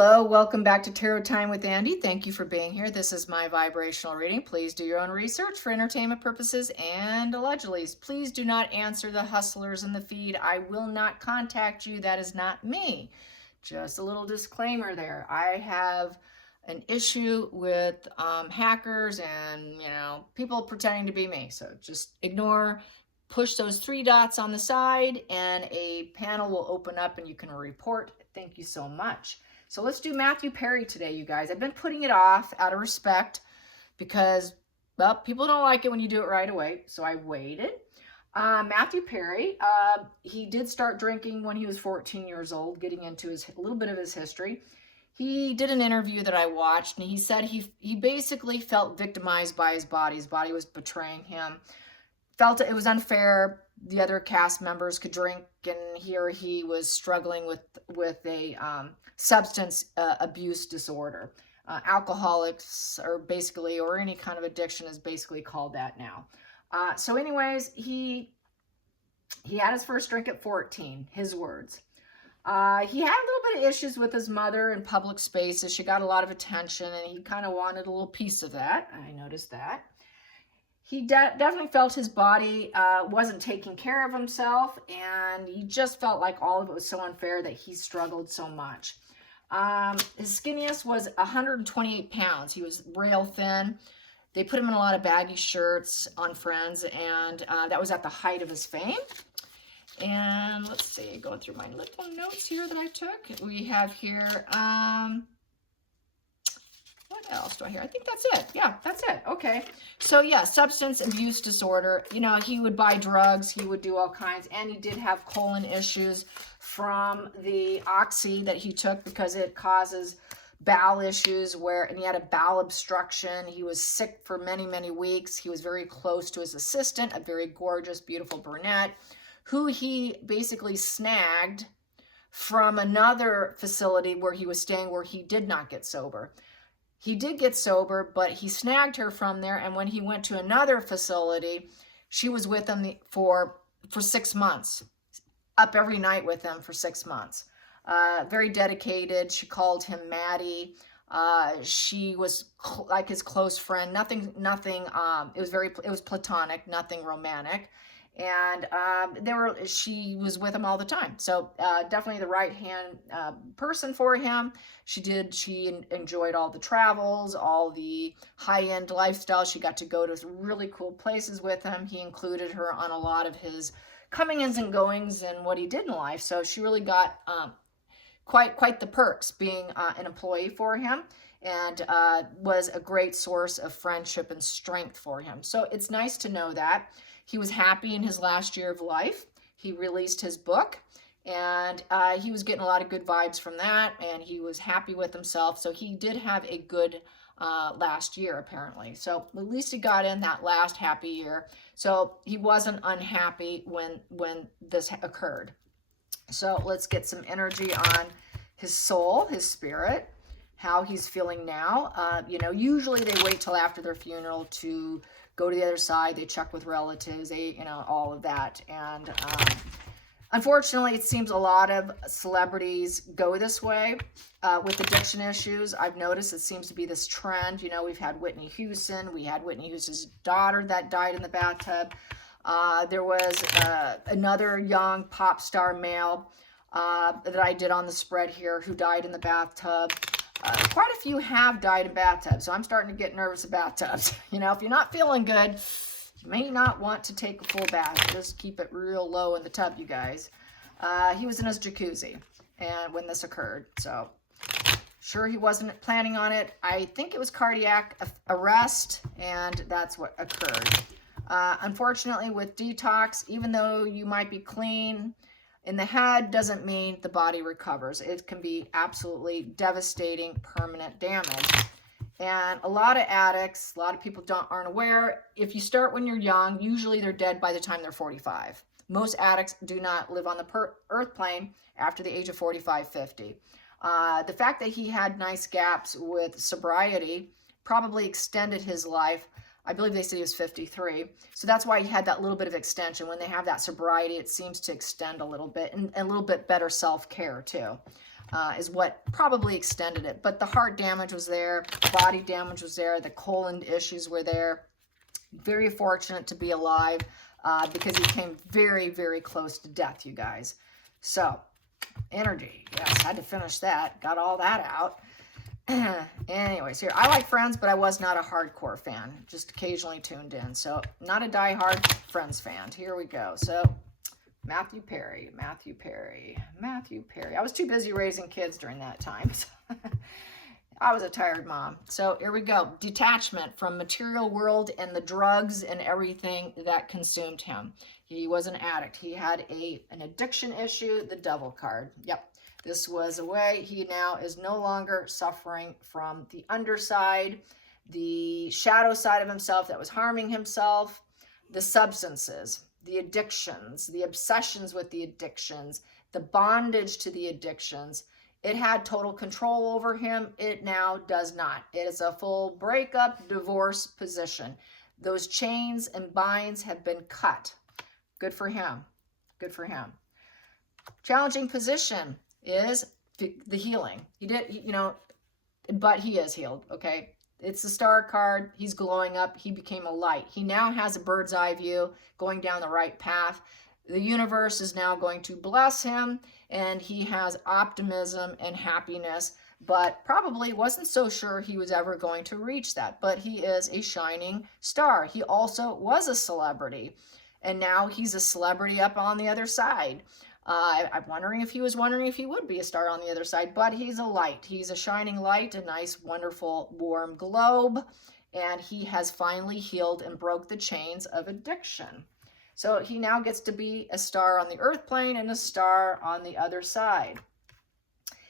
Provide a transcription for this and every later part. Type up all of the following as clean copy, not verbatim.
Hello, welcome back to Tarot Time with Andy. Thank you for being here. This is my vibrational reading. Please do your own research for entertainment purposes and allegedly. Please do not answer the hustlers in the feed. I will not contact you. That is not me. Just a little disclaimer there. I have an issue with hackers and, people pretending to be me. So just ignore, push those three dots on the side and a panel will open up and you can report. Thank you so much. So let's do Matthew Perry today, you guys. I've been putting it off out of respect because, well, people don't like it when you do it right away. So I waited. Matthew Perry, he did start drinking when he was 14 years old, getting into a little bit of his history. He did an interview that I watched, and he said he basically felt victimized by his body. His body was betraying him. Felt it was unfair. The other cast members could drink, and he was struggling with a substance abuse disorder. Alcoholics are basically, or any kind of addiction is basically called that now. So anyways, he had his first drink at 14, his words. He had a little bit of issues with his mother in public spaces. She got a lot of attention, and he kind of wanted a little piece of that. I noticed that. He definitely felt his body wasn't taking care of himself, and he just felt like all of it was so unfair that he struggled so much. His skinniest was 128 pounds. He was rail thin. They put him in a lot of baggy shirts on Friends, and that was at the height of his fame. And let's see, going through my little notes here that I took. We have here, what else do I hear? I think that's it. Yeah, that's it. Okay. So yeah, substance abuse disorder. He would buy drugs. He would do all kinds. And he did have colon issues from the oxy that he took because it causes bowel issues and he had a bowel obstruction. He was sick for many, many weeks. He was very close to his assistant, a very gorgeous, beautiful brunette, who he basically snagged from another facility where he was staying where he did not get sober. He did get sober, but he snagged her from there. And when he went to another facility, she was with him for 6 months, up every night with him for 6 months. Very dedicated. She called him Maddie. She was like his close friend. Nothing. It was platonic, nothing romantic. And she was with him all the time. So definitely the right-hand person for him. She enjoyed all the travels, all the high-end lifestyle. She got to go to really cool places with him. He included her on a lot of his coming-ins and goings and what he did in life. So she really got quite the perks being an employee for him, and was a great source of friendship and strength for him. So it's nice to know that. He was happy in his last year of life. He released his book, and he was getting a lot of good vibes from that, and he was happy with himself. So he did have a good last year, apparently. So at least he got in that last happy year. So he wasn't unhappy when this occurred. So let's get some energy on his soul, his spirit, how he's feeling now. Usually they wait till after their funeral to go to the other side. They check with relatives, all of that. And unfortunately, it seems a lot of celebrities go this way with addiction issues. I've noticed it seems to be this trend. We've had Whitney Houston. We had Whitney Houston's daughter that died in the bathtub. There was another young pop star male that I did on the spread here who died in the bathtub. Quite a few have died in bathtubs, so I'm starting to get nervous about bathtubs. If you're not feeling good, you may not want to take a full bath. Just keep it real low in the tub, you guys. He was in his jacuzzi and when this occurred, so sure he wasn't planning on it. I think it was cardiac arrest, and that's what occurred. Unfortunately, with detox, even though you might be clean in the head, doesn't mean the body recovers. It can be absolutely devastating, permanent damage. And a lot of addicts, a lot of people aren't aware, if you start when you're young, usually they're dead by the time they're 45. Most addicts do not live on the earth plane after the age of 45, 50. The fact that he had nice gaps with sobriety probably extended his life. I believe they said he was 53. So that's why he had that little bit of extension. When they have that sobriety, it seems to extend a little bit, and a little bit better self-care too. is what probably extended it. But the heart damage was there, body damage was there, the colon issues were there. Very fortunate to be alive because he came very, very close to death, you guys. So, energy. Yes, had to finish that. Got all that out. Anyways, here. I like Friends, but I was not a hardcore fan. Just occasionally tuned in. So, not a diehard Friends fan. Here we go. So, MatthewPerry. I was too busy raising kids during that time. So I was a tired mom. So here we go. Detachment from material world and the drugs and everything that consumed him. He was an addict. He had an addiction issue, the devil card. Yep. This was a way. He now is no longer suffering from the underside, the shadow side of himself that was harming himself, the substances, the addictions, the obsessions with the addictions, the bondage to the addictions. It had total control over him. It now does not. It is a full breakup, divorce position. Those chains and binds have been cut. Good for him. Good for him. Challenging position is the healing. He did, but he is healed, okay? It's the star card. He's glowing up. He became a light. He now has a bird's eye view going down the right path. The universe is now going to bless him, and he has optimism and happiness, but probably wasn't so sure he was ever going to reach that. But he is a shining star. He also was a celebrity, and now he's a celebrity up on the other side. I'm wondering if he would be a star on the other side, but he's a light. He's a shining light, a nice, wonderful, warm globe, and he has finally healed and broke the chains of addiction. So he now gets to be a star on the earth plane and a star on the other side.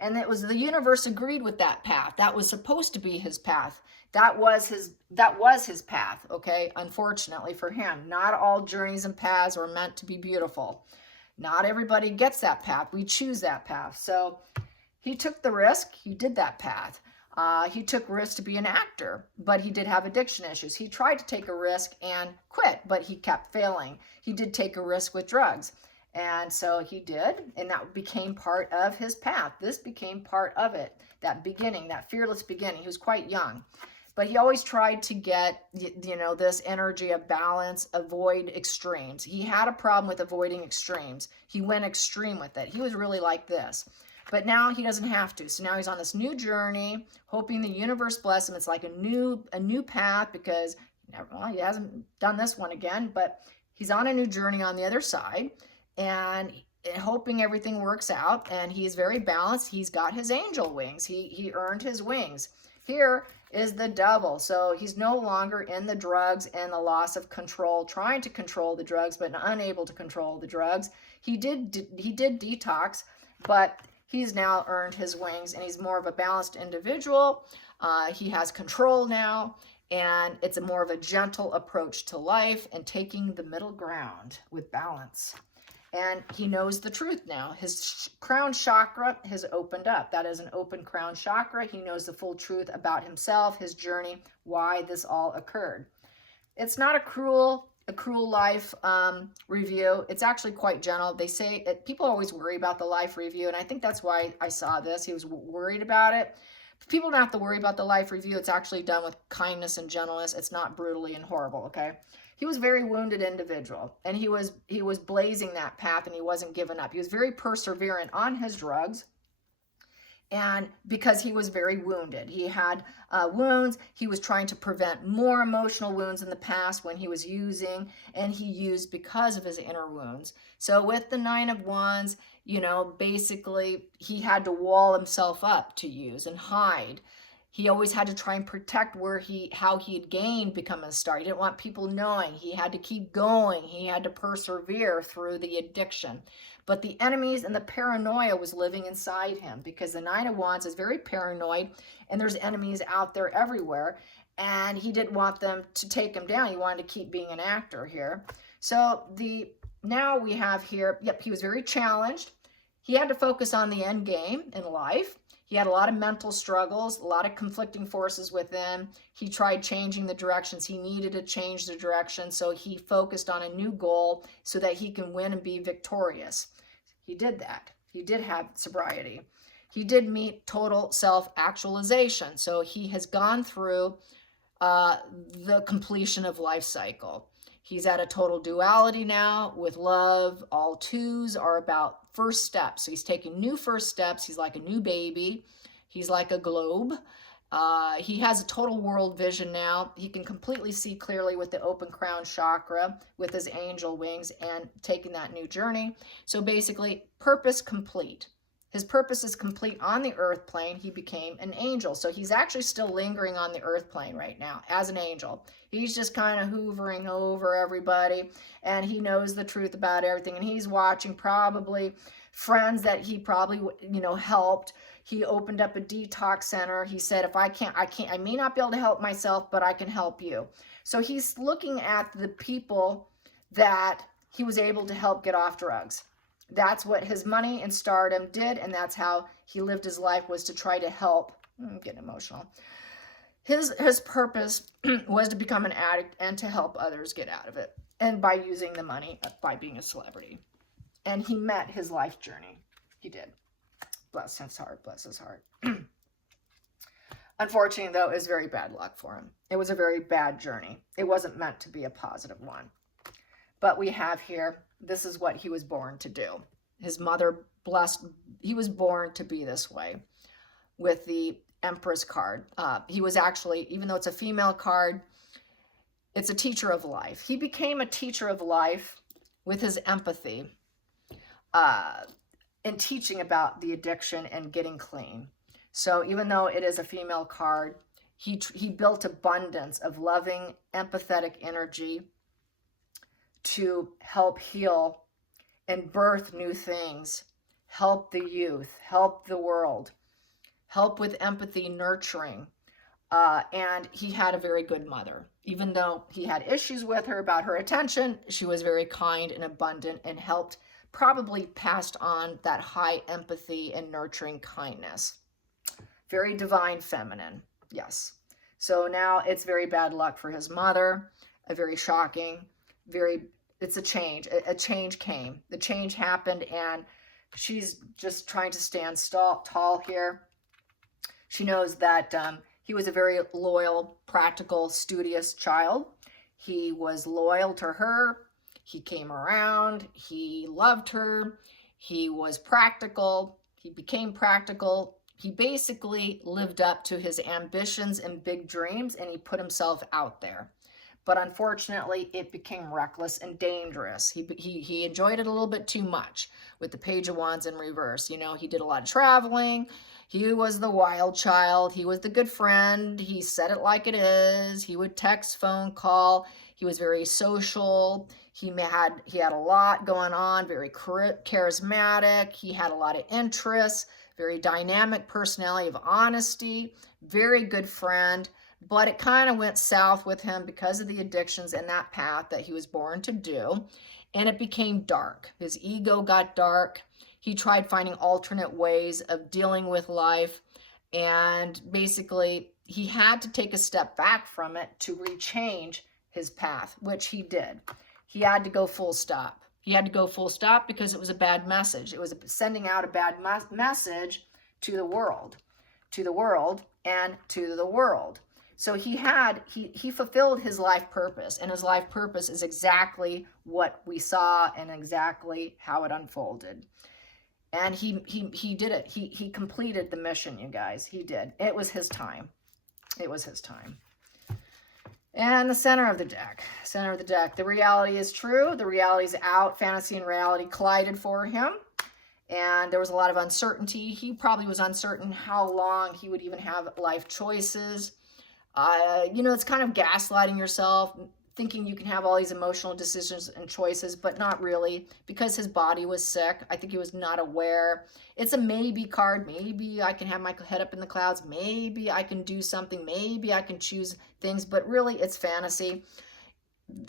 And it was the universe agreed with that path. That was supposed to be his path. That was his path, okay? Unfortunately for him, not all journeys and paths are meant to be beautiful. Not everybody gets that path. We choose that path. So he took the risk. He did that path. He took risks to be an actor, but he did have addiction issues. He tried to take a risk and quit, but he kept failing. He did take a risk with drugs. And so he did, and that became part of his path. This became part of it, that beginning, that fearless beginning. He was quite young. But he always tried to get, this energy of balance, avoid extremes. He had a problem with avoiding extremes. He went extreme with it. He was really like this. But now he doesn't have to. So now he's on this new journey, hoping the universe bless him. It's like a new path because he hasn't done this one again, but he's on a new journey on the other side and hoping everything works out. And he's very balanced. He's got his angel wings. He earned his wings. Here is the devil. So he's no longer in the drugs and the loss of control, trying to control the drugs, but unable to control the drugs. He did detox, but he's now earned his wings and he's more of a balanced individual. He has control now, and it's more of a gentle approach to life and taking the middle ground with balance. And he knows the truth now. His crown chakra has opened up. That is an open crown chakra. He knows the full truth about himself, his journey, why this all occurred. It's not a cruel life review. It's actually quite gentle. They say people always worry about the life review, and I think that's why I saw this. He was worried about it. People don't have to worry about the life review. It's actually done with kindness and gentleness. It's not brutally and horrible, okay? He was a very wounded individual, and he was blazing that path, and he wasn't giving up. He was very perseverant on his drugs, and because he was very wounded. He had wounds. He was trying to prevent more emotional wounds in the past when he was using, and he used because of his inner wounds. So with the Nine of Wands, basically he had to wall himself up to use and hide. He always had to try and protect how he had gained becoming a star. He didn't want people knowing. He had to keep going. He had to persevere through the addiction. But the enemies and the paranoia was living inside him because the Nine of Wands is very paranoid and there's enemies out there everywhere. And he didn't want them to take him down. He wanted to keep being an actor here. So now we have here, he was very challenged. He had to focus on the end game in life. He had a lot of mental struggles, a lot of conflicting forces within. He tried changing the directions. He needed to change the direction, so he focused on a new goal so that he can win and be victorious. He did that. He did have sobriety. he did meet total self-actualization. So he has gone through the completion of life cycle. He's at a total duality now with love. All twos are about first steps. So he's taking new first steps. He's like a new baby. He's like a globe. He has a total world vision now. He can completely see clearly with the open crown chakra, with his angel wings, and taking that new journey. So basically, purpose complete. His purpose is complete on the earth plane. He became an angel. So he's actually still lingering on the earth plane right now as an angel. He's just kind of hoovering over everybody, and he knows the truth about everything. And he's watching probably friends that he probably, helped. He opened up a detox center. He said, if I may not be able to help myself, but I can help you. So he's looking at the people that he was able to help get off drugs. That's what his money and stardom did, and that's how he lived his life, was to try to help. I'm getting emotional. His purpose was to become an addict and to help others get out of it, and by using the money, by being a celebrity. And he met his life journey. He did. Bless his heart, bless his heart. Unfortunately, though, it was very bad luck for him. It was a very bad journey. It wasn't meant to be a positive one. But we have here, this is what he was born to do. His mother blessed, he was born to be this way with the Empress card. He was actually, even though it's a female card, it's a teacher of life. He became a teacher of life with his empathy in teaching about the addiction and getting clean. So even though it is a female card, he built abundance of loving, empathetic energy to help heal and birth new things, help the youth, help the world, help with empathy, nurturing. And he had a very good mother. Even though he had issues with her about her attention, she was very kind and abundant and helped, probably passed on that high empathy and nurturing kindness. Very divine feminine, yes. So now it's very bad luck for his mother, a very shocking, it's a change. A change came. The change happened, and she's just trying to stand tall here. She knows that he was a very loyal, practical, studious child. He was loyal to her. He came around. He loved her. He was practical. He became practical. He basically lived up to his ambitions and big dreams, and he put himself out there. But unfortunately, it became reckless and dangerous. He enjoyed it a little bit too much with the Page of Wands in reverse. He did a lot of traveling. He was the wild child. He was the good friend. He said it like it is. He would text, phone call. He was very social. He had a lot going on, very charismatic. He had a lot of interests, very dynamic personality of honesty, very good friend. But it kind of went south with him because of the addictions and that path that he was born to do. And it became dark. His ego got dark. He tried finding alternate ways of dealing with life. And basically, he had to take a step back from it to rechange his path, which he did. He had to go full stop. He had to go full stop because it was a bad message. It was sending out a bad message to the world and to the world. So he fulfilled his life purpose, and his life purpose is exactly what we saw and exactly how it unfolded. And he did it. He completed the mission, you guys. He did. It was his time. It was his time. And the center of the deck. The reality is true. The reality is out. Fantasy and reality collided for him. And there was a lot of uncertainty. He probably was uncertain how long he would even have life choices. It's kind of gaslighting yourself, thinking you can have all these emotional decisions and choices, but not really, because his body was sick. I think he was not aware. It's a maybe card. Maybe I can have my head up in the clouds. Maybe I can do something. Maybe I can choose things, but really it's fantasy.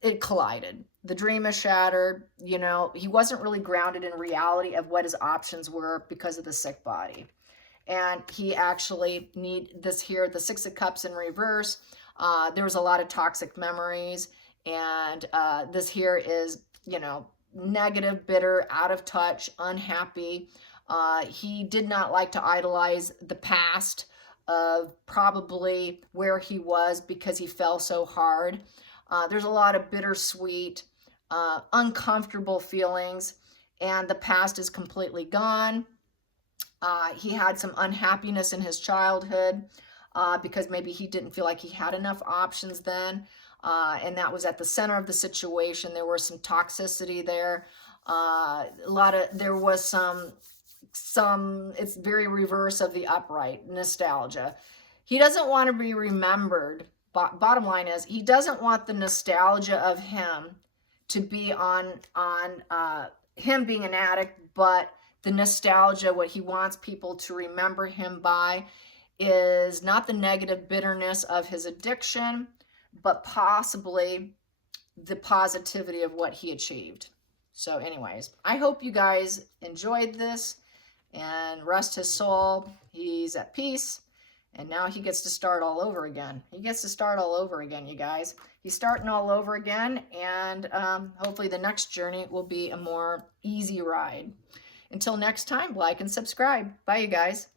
It collided. The dream is shattered. He wasn't really grounded in reality of what his options were because of the sick body. And he actually need this here, the Six of Cups in reverse. There was a lot of toxic memories. And this here is, negative, bitter, out of touch, unhappy. He did not like to idolize the past of probably where he was because he fell so hard. There's a lot of bittersweet, uncomfortable feelings, and the past is completely gone. He had some unhappiness in his childhood because maybe he didn't feel like he had enough options then. And that was at the center of the situation. There was some toxicity there. There was some, it's very reverse of the upright, nostalgia. He doesn't want to be remembered. Bottom line is, he doesn't want the nostalgia of him to be on him being an addict, but the nostalgia, what he wants people to remember him by, is not the negative bitterness of his addiction, but possibly the positivity of what he achieved. So anyways, I hope you guys enjoyed this, and rest his soul. He's at peace, and now he gets to start all over again. He gets to start all over again, you guys. He's starting all over again, and hopefully the next journey will be a more easy ride. Until next time, like and subscribe. Bye, you guys.